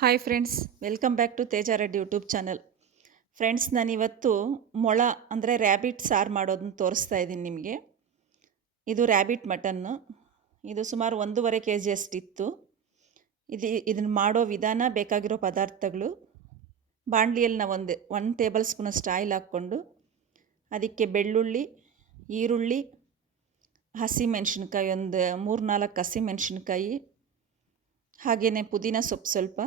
Hi friends, welcome back to Teja Reddy YouTube channel. Friends, ನಾನಿವತ್ತು ಮೊಳ ಅಂದರೆ ರ್ಯಾಬಿಟ್ ಸಾರು ಮಾಡೋದನ್ನ ತೋರಿಸ್ತಾ ಇದ್ದೀನಿ ನಿಮಗೆ. ಇದು ರ್ಯಾಬಿಟ್ ಮಟನ್ನು. ಇದು ಸುಮಾರು 1.5 kg ಅಷ್ಟಿತ್ತು. ಇದನ್ನು ಮಾಡೋ ವಿಧಾನ, ಬೇಕಾಗಿರೋ ಪದಾರ್ಥಗಳು: ಬಾಣಲಿಯಲ್ಲಿ ನಾವು 1 ಟೇಬಲ್ ಸ್ಪೂನಷ್ಟು ಆಯಿಲ್ ಹಾಕ್ಕೊಂಡು ಅದಕ್ಕೆ ಬೆಳ್ಳುಳ್ಳಿ, ಈರುಳ್ಳಿ, ಹಸಿಮೆಣ್ಸಿನ್ಕಾಯಿ ಒಂದು 3-4 ಹಸಿಮೆಣ್ಸಿನ್ಕಾಯಿ, ಹಾಗೆಯೇ ಪುದೀನ ಸೊಪ್ಪು ಸ್ವಲ್ಪ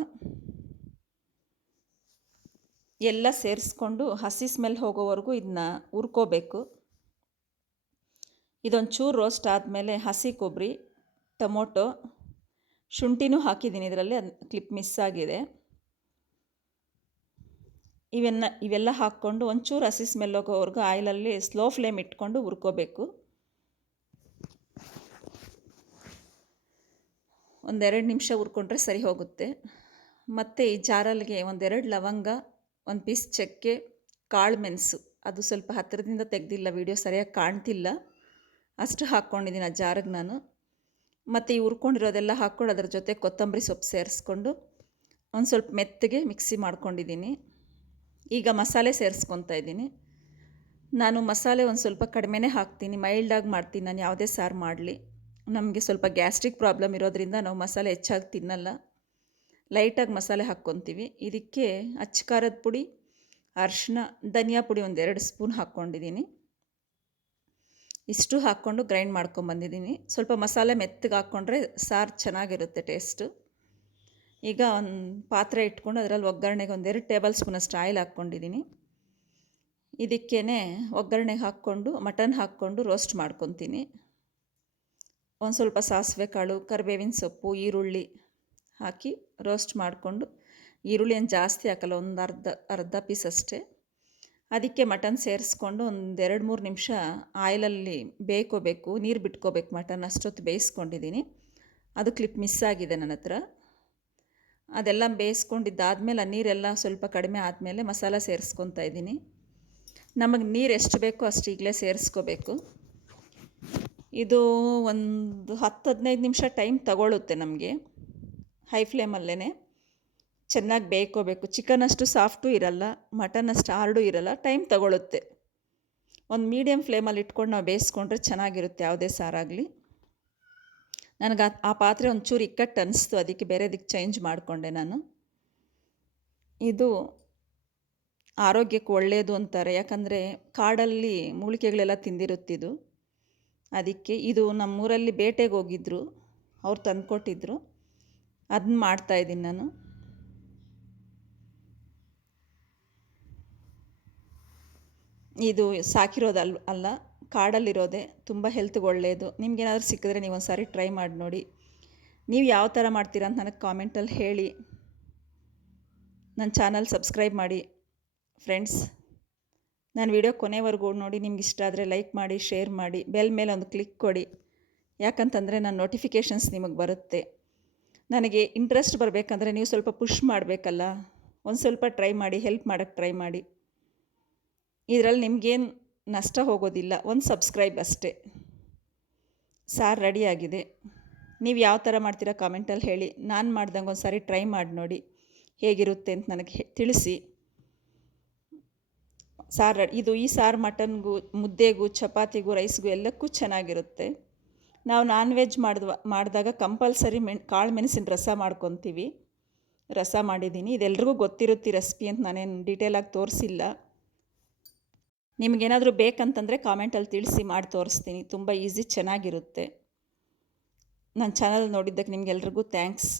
ಎಲ್ಲ ಸೇರಿಸ್ಕೊಂಡು ಹಸಿ ಸ್ಮೆಲ್ ಹೋಗೋವರೆಗೂ ಇದನ್ನ ಹುರ್ಕೋಬೇಕು. ಇದೊಂಚೂರು ರೋಸ್ಟ್ ಆದಮೇಲೆ ಹಸಿ ಕೊಬ್ಬರಿ, ಟೊಮೊಟೊ, ಶುಂಠಿನೂ ಹಾಕಿದ್ದೀನಿ ಇದರಲ್ಲಿ, ಅದು ಕ್ಲಿಪ್ ಮಿಸ್ ಆಗಿದೆ. ಇವೆಲ್ಲ ಹಾಕ್ಕೊಂಡು ಒಂಚೂರು ಹಸಿ ಸ್ಮೆಲ್ ಹೋಗೋವರೆಗೂ ಆಯಿಲಲ್ಲಿ ಸ್ಲೋ ಫ್ಲೇಮ್ ಇಟ್ಕೊಂಡು ಹುರ್ಕೋಬೇಕು. 1-2 ನಿಮಿಷ ಹುರ್ಕೊಂಡ್ರೆ ಸರಿ ಹೋಗುತ್ತೆ. ಮತ್ತು ಈ ಜಾರಲ್ಲಿಗೆ 1-2 ಲವಂಗ, 1 ಪೀಸ್ ಚಕ್ಕೆ, ಕಾಳು ಮೆಣಸು, ಅದು ಸ್ವಲ್ಪ ಹತ್ತಿರದಿಂದ ತೆಗೆದಿಲ್ಲ, ವಿಡಿಯೋ ಸರಿಯಾಗಿ ಕಾಣ್ತಿಲ್ಲ, ಅಷ್ಟು ಹಾಕ್ಕೊಂಡಿದ್ದೀನಿ ಆ ಜಾರಿಗೆ ನಾನು. ಮತ್ತು ಈ ಹುರ್ಕೊಂಡಿರೋದೆಲ್ಲ ಹಾಕ್ಕೊಂಡು ಅದರ ಜೊತೆ ಕೊತ್ತಂಬರಿ ಸೊಪ್ಪು ಸೇರಿಸ್ಕೊಂಡು ಒಂದು ಸ್ವಲ್ಪ ಮೆತ್ತಗೆ ಮಿಕ್ಸಿ ಮಾಡ್ಕೊಂಡಿದ್ದೀನಿ. ಈಗ ಮಸಾಲೆ ಸೇರಿಸ್ಕೊತಾ ಇದ್ದೀನಿ. ನಾನು ಮಸಾಲೆ ಒಂದು ಸ್ವಲ್ಪ ಕಡಿಮೆನೇ ಹಾಕ್ತೀನಿ, ಮೈಲ್ಡಾಗಿ ಮಾಡ್ತೀನಿ ನಾನು ಯಾವುದೇ ಸಾರು ಮಾಡಲಿ. ನಮಗೆ ಸ್ವಲ್ಪ ಗ್ಯಾಸ್ಟ್ರಿಕ್ ಪ್ರಾಬ್ಲಮ್ ಇರೋದ್ರಿಂದ ನಾವು ಮಸಾಲೆ ಹೆಚ್ಚಾಗಿ ತಿನ್ನಲ್ಲ, ಲೈಟಾಗಿ ಮಸಾಲೆ ಹಾಕ್ಕೊತೀವಿ. ಇದಕ್ಕೆ ಅಚ್ಚ ಖಾರದ ಪುಡಿ, ಅರಿಶಿನ, ಧನಿಯಾ ಪುಡಿ 1-2 ಸ್ಪೂನ್ ಹಾಕ್ಕೊಂಡಿದ್ದೀನಿ. ಇಷ್ಟು ಹಾಕ್ಕೊಂಡು ಗ್ರೈಂಡ್ ಮಾಡ್ಕೊಂಬಂದಿದ್ದೀನಿ. ಸ್ವಲ್ಪ ಮಸಾಲೆ ಮೆತ್ತಗೆ ಹಾಕ್ಕೊಂಡ್ರೆ ಸಾರು ಚೆನ್ನಾಗಿರುತ್ತೆ ಟೇಸ್ಟು. ಈಗ ಒಂದು ಪಾತ್ರೆ ಇಟ್ಕೊಂಡು ಅದರಲ್ಲಿ ಒಗ್ಗರಣೆಗೆ 1-2 ಟೇಬಲ್ ಸ್ಪೂನಷ್ಟು ಆಯಿಲ್ ಹಾಕ್ಕೊಂಡಿದ್ದೀನಿ. ಇದಕ್ಕೇ ಒಗ್ಗರಣೆಗೆ ಹಾಕ್ಕೊಂಡು ಮಟನ್ ಹಾಕ್ಕೊಂಡು ರೋಸ್ಟ್ ಮಾಡ್ಕೊತೀನಿ. ಒಂದು ಸ್ವಲ್ಪ ಸಾಸಿವೆ ಕಾಳು, ಕರಿಬೇವಿನ ಸೊಪ್ಪು, ಈರುಳ್ಳಿ ಹಾಕಿ ರೋಸ್ಟ್ ಮಾಡಿಕೊಂಡು, ಈರುಳ್ಳಿ ಏನು ಜಾಸ್ತಿ ಹಾಕಲ್ಲ, ಒಂದು ಅರ್ಧ ಪೀಸ್ ಅಷ್ಟೇ. ಅದಕ್ಕೆ ಮಟನ್ ಸೇರಿಸ್ಕೊಂಡು 1-2-3 ನಿಮಿಷ ಆಯಿಲಲ್ಲಿ ಬೇಯ್ಕೋಬೇಕು, ನೀರು ಬಿಟ್ಕೋಬೇಕು ಮಟನ್, ಅಷ್ಟೊತ್ತು ಬೇಯಿಸ್ಕೊಂಡಿದ್ದೀನಿ. ಅದು ಕ್ಲಿಪ್ ಮಿಸ್ ಆಗಿದೆ ನನ್ನ ಹತ್ರ. ಅದೆಲ್ಲ ಬೇಯಿಸ್ಕೊಂಡಿದ್ದಾದಮೇಲೆ ನೀರೆಲ್ಲ ಸ್ವಲ್ಪ ಕಡಿಮೆ ಆದಮೇಲೆ ಮಸಾಲ ಸೇರಿಸ್ಕೊತಾ ಇದ್ದೀನಿ. ನಮಗೆ ನೀರು ಎಷ್ಟು ಬೇಕೋ ಅಷ್ಟು ಈಗಲೇ ಸೇರಿಸ್ಕೋಬೇಕು. ಇದು ಒಂದು 10-15 ನಿಮಿಷ ಟೈಮ್ ತಗೊಳ್ಳುತ್ತೆ ನಮಗೆ, ಹೈ ಫ್ಲೇಮಲ್ಲೇ ಚೆನ್ನಾಗಿ ಬೇಯ್ಕೋಬೇಕು. ಚಿಕನ್ ಅಷ್ಟು ಸಾಫ್ಟು ಇರಲ್ಲ, ಮಟನ್ ಅಷ್ಟು ಹಾರ್ಡು ಇರಲ್ಲ, ಟೈಮ್ ತಗೊಳ್ಳುತ್ತೆ. ಒಂದು ಮೀಡಿಯಮ್ ಫ್ಲೇಮಲ್ಲಿ ಇಟ್ಕೊಂಡು ನಾವು ಬೇಯಿಸ್ಕೊಂಡ್ರೆ ಚೆನ್ನಾಗಿರುತ್ತೆ ಯಾವುದೇ ಸಾರಾಗಲಿ. ನನಗೆ ಆ ಪಾತ್ರೆ ಒಂಚೂರು ಇಕ್ಕಟ್ಟು ಅನ್ನಿಸ್ತು, ಅದಕ್ಕೆ ಬೇರೆದಕ್ಕೆ ಚೇಂಜ್ ಮಾಡಿಕೊಂಡೆ ನಾನು. ಇದು ಆರೋಗ್ಯಕ್ಕೆ ಒಳ್ಳೆಯದು ಅಂತಾರೆ, ಯಾಕಂದರೆ ಕಾಡಲ್ಲಿ ಮೂಲಿಕೆಗಳೆಲ್ಲ ತಿಂದಿರುತ್ತಿದ್ದು. ಅದಕ್ಕೆ ಇದು ನಮ್ಮೂರಲ್ಲಿ ಬೇಟೆಗೆ ಹೋಗಿದ್ರು, ಅವ್ರು ತಂದುಕೊಟ್ಟಿದ್ರು, ಅದನ್ನ ಮಾಡ್ತಾಯಿದ್ದೀನಿ ನಾನು. ಇದು ಸಾಕಿರೋದಲ್ಲ, ಕಾಡಲ್ಲಿರೋದೆ, ತುಂಬ ಹೆಲ್ತ್ಗೆ ಒಳ್ಳೆಯದು. ನಿಮ್ಗೇನಾದರೂ ಸಿಕ್ಕಿದ್ರೆ ನೀವು ಒಂದು ಸಾರಿ ಟ್ರೈ ಮಾಡಿ ನೋಡಿ. ನೀವು ಯಾವ ಥರ ಮಾಡ್ತೀರಾ ಅಂತ ನನಗೆ ಕಾಮೆಂಟಲ್ಲಿ ಹೇಳಿ. ನನ್ನ ಚಾನಲ್ ಸಬ್ಸ್ಕ್ರೈಬ್ ಮಾಡಿ ಫ್ರೆಂಡ್ಸ್. ನಾನು ವಿಡಿಯೋ ಕೊನೆವರೆಗೂ ನೋಡಿ, ನಿಮ್ಗೆ ಇಷ್ಟ ಆದರೆ ಲೈಕ್ ಮಾಡಿ, ಶೇರ್ ಮಾಡಿ, ಬೆಲ್ ಮೇಲೆ ಒಂದು ಕ್ಲಿಕ್ ಕೊಡಿ. ಯಾಕಂತಂದರೆ ನನ್ನ ನೋಟಿಫಿಕೇಷನ್ಸ್ ನಿಮಗೆ ಬರುತ್ತೆ. ನನಗೆ ಇಂಟ್ರೆಸ್ಟ್ ಬರಬೇಕಂದ್ರೆ ನೀವು ಸ್ವಲ್ಪ ಪುಷ್ ಮಾಡಬೇಕಲ್ಲ, ಒಂದು ಸ್ವಲ್ಪ ಟ್ರೈ ಮಾಡಿ, ಹೆಲ್ಪ್ ಮಾಡೋಕ್ಕೆ ಟ್ರೈ ಮಾಡಿ. ಇದರಲ್ಲಿ ನಿಮಗೇನು ನಷ್ಟ ಹೋಗೋದಿಲ್ಲ, ಒಂದು ಸಬ್ಸ್ಕ್ರೈಬ್ ಅಷ್ಟೇ. ಸಾರು ರೆಡಿಯಾಗಿದೆ. ನೀವು ಯಾವ ಥರ ಮಾಡ್ತೀರಾ ಕಾಮೆಂಟಲ್ಲಿ ಹೇಳಿ. ನಾನು ಮಾಡ್ದಂಗೆ ಒಂದು ಸಾರಿ ಟ್ರೈ ಮಾಡಿ ನೋಡಿ, ಹೇಗಿರುತ್ತೆ ಅಂತ ನನಗೆ ತಿಳಿಸಿ. ಸಾರು ಈ ಸಾರು ಮಟನ್ಗೂ, ಮುದ್ದೆಗೂ, ಚಪಾತಿಗೂ, ರೈಸ್ಗೂ ಎಲ್ಲಕ್ಕೂ ಚೆನ್ನಾಗಿರುತ್ತೆ. ನಾವು ನಾನ್ ವೆಜ್ ಮಾಡಿದಾಗ ಕಂಪಲ್ಸರಿ ಕಾಳು ಮೆಣಸಿನ ರಸ ಮಾಡ್ಕೊತೀವಿ. ರಸ ಮಾಡಿದ್ದೀನಿ. ಇದೆಲ್ರಿಗೂ ಗೊತ್ತಿರುತ್ತೆ ರೆಸಿಪಿ ಅಂತ ನಾನೇನು ಡೀಟೇಲಾಗಿ ತೋರಿಸಿಲ್ಲ. ನಿಮಗೇನಾದರೂ ಬೇಕಂತಂದರೆ ಕಾಮೆಂಟಲ್ಲಿ ತಿಳಿಸಿ, ಮಾಡಿ ತೋರಿಸ್ತೀನಿ. ತುಂಬ ಈಸಿ, ಚೆನ್ನಾಗಿರುತ್ತೆ. ನನ್ನ ಚಾನಲ್ ನೋಡಿದ್ದಕ್ಕೆ ನಿಮಗೆಲ್ರಿಗೂ ಥ್ಯಾಂಕ್ಸ್.